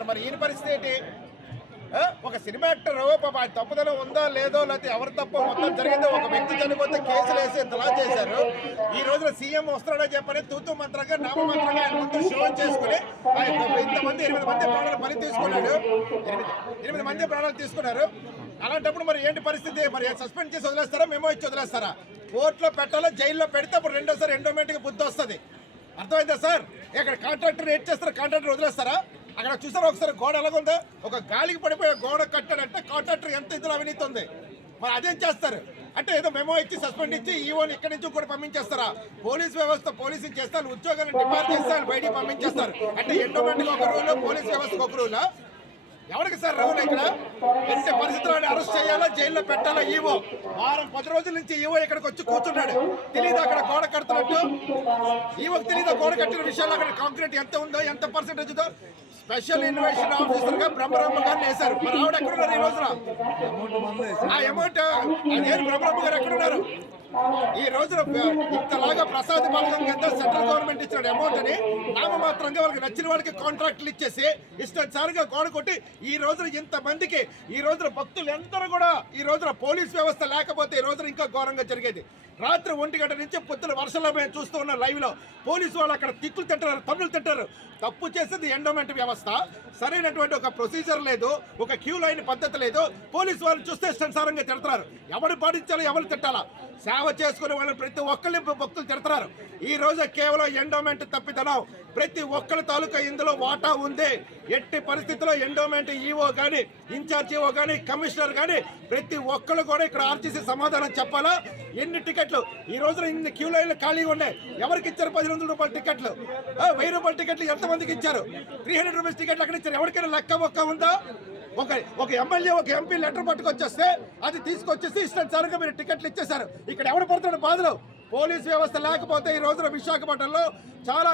మరి ఈయన పరిస్థితి ఏంటి? ఒక సినిమా యాక్టర్ పాప తప్పుదల ఉందా లేదో లేకపోతే ఎవరు తప్ప మొత్తం జరిగిందో ఒక వ్యక్తి చనిపోతే కేసులు వేసి ఇంతలా చేశారు. ఈ రోజున సీఎం వస్తున్నాడని చెప్పని తూతు మంత్రంగా నామమంత్రంగా ఆయన ముందు షో చేసుకుని ఇంతమంది 8 మంది ప్రాణాలు బలి తీసుకున్నాడు. 8 మంది ప్రాణాలు తీసుకున్నారు. అలాంటప్పుడు మరి ఏంటి పరిస్థితి? మరి సస్పెండ్ చేసి వదిలేస్తారా, మెమో ఇచ్చి వదిలేస్తారా? కోర్టులో పెట్టాలో జైల్లో పెడితే అప్పుడు రెండోసారి ఎండోమెంట్కి బుద్ధి వస్తుంది. అర్థమైందా సార్? ఇక్కడ కాంట్రాక్టర్ ఏం చేస్తారా? కాంట్రాక్టర్ వదిలేస్తారా? అక్కడ చూసారా ఒకసారి గోడ ఎలాగుందో? ఒక గాలికి పడిపోయే గోడ కట్టాడంటే కాంట్రాక్టర్ ఎంత ఇద్దరు అవినీతి ఉంది. మరి అదేం చేస్తారు అంటే ఏదో మెమో ఇచ్చి సస్పెండ్ ఇచ్చి ఈవోని ఇక్కడి నుంచి కూడా పంపించేస్తారా? పోలీస్ వ్యవస్థ పోలీసింగ్ చేస్తారు, ఉద్యోగాన్ని డిపార్ట్ చేస్తారు, బయటికి పంపించేస్తారు. అంటే ఎండోమెంట్కి ఒక రూలు, పోలీస్ వ్యవస్థకు ఒక రూలా? ఎవరికి సార్ రౌలు? ఇక్కడ ఎంత పరిస్థితుల్లో అరెస్ట్ చేయాలా, జైల్లో పెట్టాలా? ఈవో వారం 10 రోజుల నుంచి ఈవో ఇక్కడికి వచ్చి కూర్చున్నాడు. తెలీదు అక్కడ గోడ కడుతున్నట్టు? ఈవోకి తెలీదు గోడ కట్టిన విషయాలు అక్కడ కాంక్రీట్ ఎంత ఉందో, ఎంత పర్సెంటేజ్ ఉందో? స్పెషల్ ఇన్వెస్టిగేషన్ ఆఫీసర్ గా బ్రహ్మరాంబ గారిని వేశారు. మరి ఆవిడ ఎక్కడున్నారు ఈ రోజున? ఆ అమౌంట్ అదేం బ్రహ్మరాంబ గారు ఎక్కడున్నారు ఈ రోజున? ఇంతలాగా ప్రసాద్ పథకం కింద సెంట్రల్ గవర్నమెంట్ ఇచ్చిన అమౌంట్ అని నామమాత్రంగా వాళ్ళకి నచ్చిన వాళ్ళకి కాంట్రాక్టులు ఇచ్చేసి ఇష్టానుసారంగా గోడ కొట్టి ఈ రోజున ఇంతమందికి ఈ రోజున భక్తులు ఎందరూ కూడా ఈ రోజున పోలీస్ వ్యవస్థ లేకపోతే ఈ రోజున ఇంకా ఘోరంగా జరిగేది. రాత్రి 1 గంట నుంచి పొద్దున వర్షంలో మేము చూస్తూ ఉన్నాం లైవ్ లో. పోలీసు వాళ్ళు అక్కడ తిక్కులు తింటారు, తన్నులు తింటారు. తప్పు చేసేది ఎండోమెంట్ వ్యవస్థ. సరైనటువంటి ఒక ప్రొసీజర్ లేదు, ఒక క్యూ లైన్ పద్ధతి లేదు. పోలీసు వాళ్ళు చూస్తే ఇష్టానుసారంగా తిడతారు. ఎవరు పాటించాలో ఎవరు తిట్టాలా? సేవ చేసుకునే వాళ్ళని ప్రతి ఒక్కరిని భక్తులు తిడతారు. ఈ రోజు కేవలం ఎండోమెంట్ తప్పిదనం. ప్రతి ఒక్కరి తాలూకా ఇందులో వాటా ఉంది. ఎట్టి పరిస్థితుల్లో ఎండోమెంట్ ఈవో కానీ, ఇన్ఛార్జ్ ఈవో కానీ, కమిషనర్ కానీ ప్రతి ఒక్కరు కూడా ఇక్కడ ఆర్టీసీ సమాధానం చెప్పాలా? ఎన్ని టికెట్లు ఈ రోజున ఇన్ని క్యూ లైన్లు ఖాళీగా ఉన్నాయి. ఎవరికి ఇచ్చారు? 1500 రూపాయల టికెట్లు, 1000 రూపాయల టికెట్లు ఎంతమందికి ఇచ్చారు? 300 రూపీస్ టికెట్లు ఎక్కడ ఇచ్చారు? ఎవరికైనా లెక్క ఒక్క ఉందా? ఒక ఎమ్మెల్యే ఒక ఎంపీ లెటర్ పట్టుకొచ్చేస్తే అది తీసుకొచ్చేసి ఇష్టానుసారంగా మీరు టికెట్లు ఇచ్చేశారు. ఇక్కడ ఎవరు పడుతున్నాడు బాధలు? పోలీస్ వ్యవస్థ లేకపోతే ఈ రోజున విశాఖపట్నంలో చాలా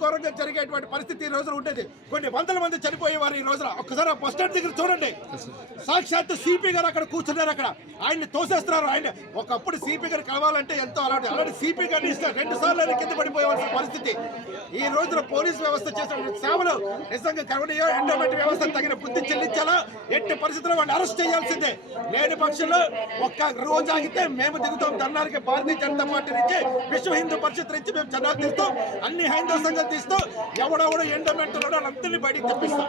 ఘోరంగా జరిగేటువంటి పరిస్థితి ఈ రోజున ఉండేది. కొన్ని వందల మంది చనిపోయేవారు ఈ రోజున. ఒక్కసారి బస్ స్టాండ్ దగ్గర చూడండి, సాక్షాత్తు సిపి గారు అక్కడ కూర్చున్నారు. అక్కడ ఆయన్ని తోసేస్తున్నారు. ఆయన ఒకప్పుడు సిపి గారు కలవాలంటే ఎంతో అలాంటి సిపి గారిని ఇస్తారు 2 సార్లు ఆయన కింద పడిపోయేవాల్సిన పరిస్థితి. ఈ రోజున పోలీస్ వ్యవస్థ చేసిన సేవలు నిజంగా కరుణీయ. ఎండోమెంట్ వ్యవస్థ తగిన బుద్ధి చెల్లించాలా? ఎట్టి పరిస్థితుల్లో వాడిని అరెస్ట్ చేయాల్సిందే. లేని పక్షంలో ఒక్క రోజు ఆగితే మేము దిగుతాం ధర్నానికి. భారతీయ జనతా పార్టీ నుంచి, విశ్వ హిందూ పరిషత్ నుంచి మేము జనాలు తీస్తూ, అన్ని హైందవ సంఘాలు తీస్తూ, ఎవడెవడో ఎండోమెంట్ అందరినీ బయటికి తెప్పిస్తాం.